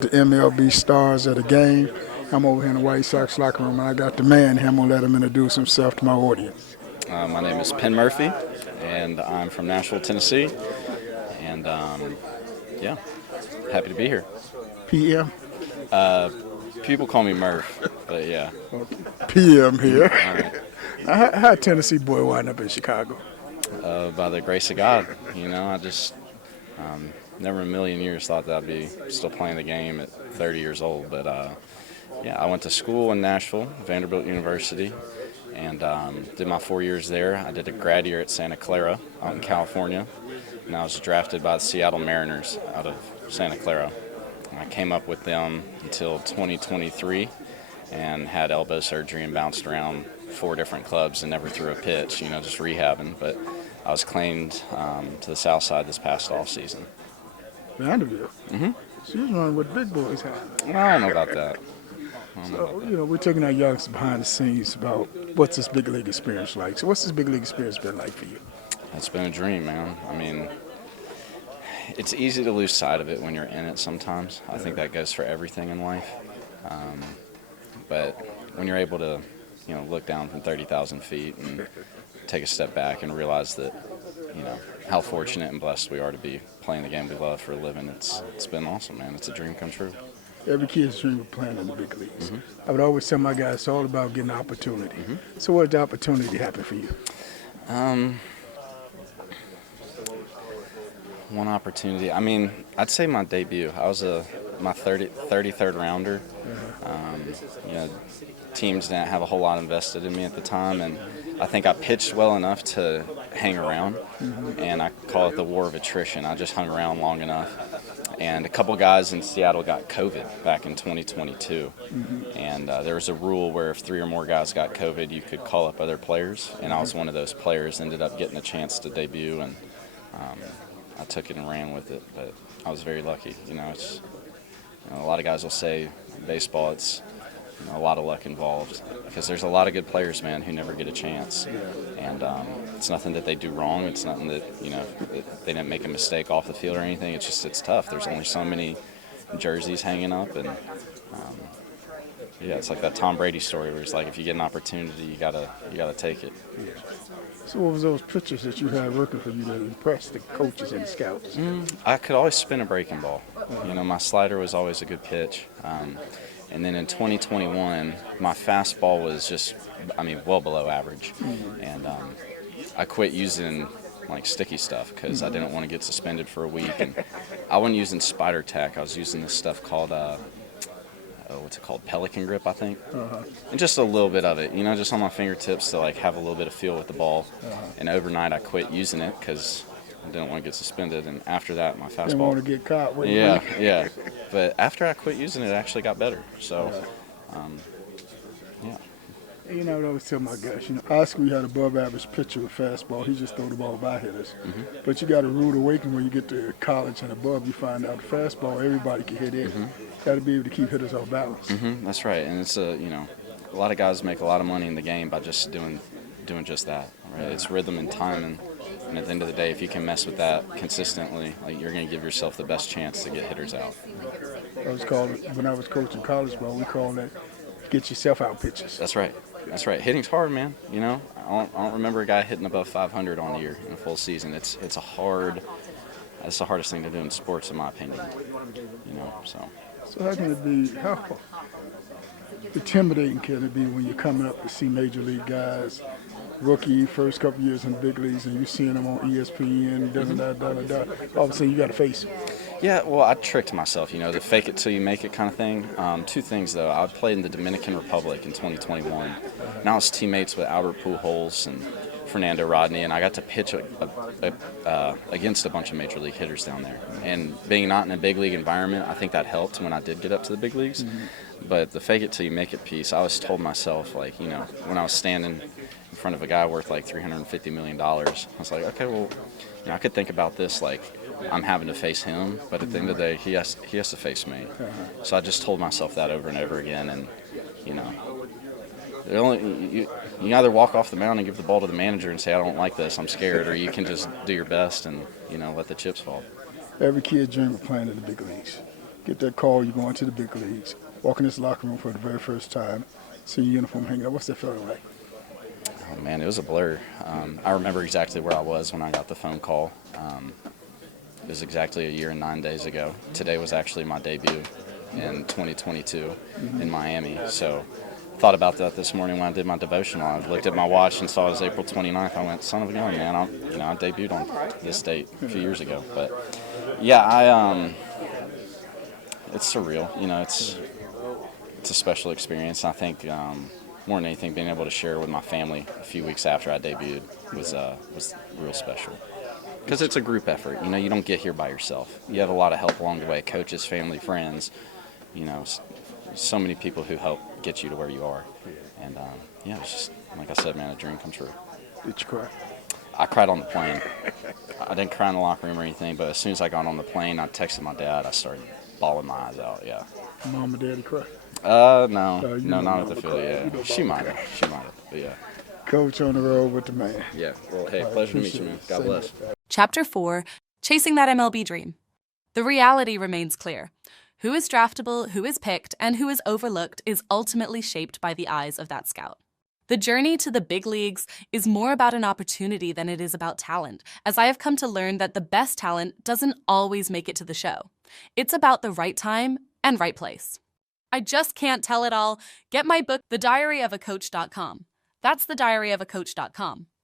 The MLB stars of the game. I'm over here in the White Sox locker room, and I got the man here. I'm going to let him introduce himself to my audience. My name is Penn Murfee, and I'm from Nashville, Tennessee. And yeah, happy to be here. PM? People call me Murph, but yeah. Okay. PM here. All right. How Tennessee boy wind up in Chicago? By the grace of God, I just never in a million years thought that I'd be still playing the game at 30 years old. But yeah, I went to school in Nashville, Vanderbilt University, and did my 4 years there. I did a grad year at Santa Clara out in California, and I was drafted by the Seattle Mariners out of Santa Clara. And I came up with them until 2023 and had elbow surgery and bounced around 4 different clubs and never threw a pitch, just rehabbing. But I was claimed to the South Side this past off season. Vanderbilt? Mm-hmm. So you're running what big boys have. I don't know about that. So, we're taking our youngsters behind the scenes about what's this big league experience like. So what's this big league experience been like for you? It's been a dream, man. I mean, it's easy to lose sight of it when you're in it sometimes. I think that goes for everything in life. But when you're able to, look down from 30,000 feet and take a step back and realize that, how fortunate and blessed we are to be playing the game we love for a living, it's been awesome, man. It's a dream come true. Every kid's dream of playing in the big leagues. Mm-hmm. I would always tell my guys it's all about getting opportunity. Mm-hmm. So what did the opportunity happen for you? One opportunity. I mean, I'd say my debut. I was my 33rd rounder. Teams didn't have a whole lot invested in me at the time, and I think I pitched well enough to hang around, and I call it the war of attrition. I just hung around long enough. And a couple guys in Seattle got COVID back in 2022. And there was a rule where if 3 or more guys got COVID, you could call up other players. And I was one of those players, ended up getting a chance to debut, and I took it and ran with it. But I was very lucky. It's a lot of guys will say in baseball it's a lot of luck involved because there's a lot of good players, man, who never get a chance. And it's nothing that they do wrong. It's nothing that, that they didn't make a mistake off the field or anything. It's just it's tough. There's only so many jerseys hanging up. And, it's like that Tom Brady story where it's like if you get an opportunity, you gotta take it. So what was those pitchers that you had working for you that impressed the coaches and the scouts? I could always spin a breaking ball. My slider was always a good pitch. And then in 2021, my fastball was just, well below average. And I quit using sticky stuff because I didn't want to get suspended for a week. And I wasn't using spider tack. I was using this stuff called, what's it called? Pelican grip, I think. And just a little bit of it, just on my fingertips to have a little bit of feel with the ball. And overnight, I quit using it because I didn't want to get suspended, and after that, my fastball. Didn't want to get caught. Yeah. But after I quit using it, it actually got better. So, yeah. I would always tell my guys, high school you had above average pitcher with fastball. He just throw the ball by hitters. But you got a rude awakening when you get to college and above. You find out the fastball, everybody can hit it. Got to be able to keep hitters off balance. That's right, and it's a lot of guys make a lot of money in the game by just doing just that. Right? It's rhythm and timing. And at the end of the day, if you can mess with that consistently, you're going to give yourself the best chance to get hitters out. When I was coaching college ball, we called that get yourself out pitches. That's right. Hitting's hard, man. I don't remember a guy hitting above 500 on the year in a full season. It's the hardest thing to do in sports, in my opinion. So how can it be? How intimidating can it be when you're coming up to see major league guys? Rookie, first couple years in the big leagues, and you're seeing them on ESPN, all of a sudden you got to face them. Yeah, well, I tricked myself, the fake it till you make it kind of thing. 2 things, though. I played in the Dominican Republic in 2021, and I was teammates with Albert Pujols and Fernando Rodney, and I got to pitch against a bunch of major league hitters down there. And being not in a big league environment, I think that helped when I did get up to the big leagues. But the fake it till you make it piece, I always told myself, when I was standing in front of a guy worth $350 million, I was like, okay, well, I could think about this I'm having to face him, but at the end of the day, he has to face me. So I just told myself that over and over again, and you either walk off the mound and give the ball to the manager and say, I don't like this, I'm scared, or you can just do your best and let the chips fall. Every kid dreams of playing in the big leagues. get that call, you're going to the big leagues, walk in this locker room for the very first time, see your uniform hanging up. What's that feeling like? Oh, man, it was a blur. I remember exactly where I was when I got the phone call. It was exactly a year and 9 days ago. Today was actually my debut in 2022 in Miami. So thought about that this morning when I did my devotional. I looked at my watch and saw it was April 29th. I went, son of a gun, man. I debuted on this date a few years ago. But yeah, it's surreal. It's a special experience. I think more than anything, being able to share with my family a few weeks after I debuted was real special. Because it's a group effort. You don't get here by yourself. You have a lot of help along the way, coaches, family, friends, so many people who help get you to where you are. And it was just, like I said, man, a dream come true. Did you cry? I cried on the plane. I didn't cry in the locker room or anything, but as soon as I got on the plane, I texted my dad. I started bawling my eyes out, yeah. Mom and daddy cry? No, not at the field, yeah. She might have, but yeah. Coach on the road with the man. Yeah, well, hey, pleasure to meet you, man. God bless. Chapter 4, Chasing That MLB Dream. The reality remains clear. Who is draftable, who is picked, and who is overlooked is ultimately shaped by the eyes of that scout. The journey to the big leagues is more about an opportunity than it is about talent, as I have come to learn that the best talent doesn't always make it to the show. It's about the right time and right place. I just can't tell it all. Get my book, thediaryofacoach.com. That's thediaryofacoach.com.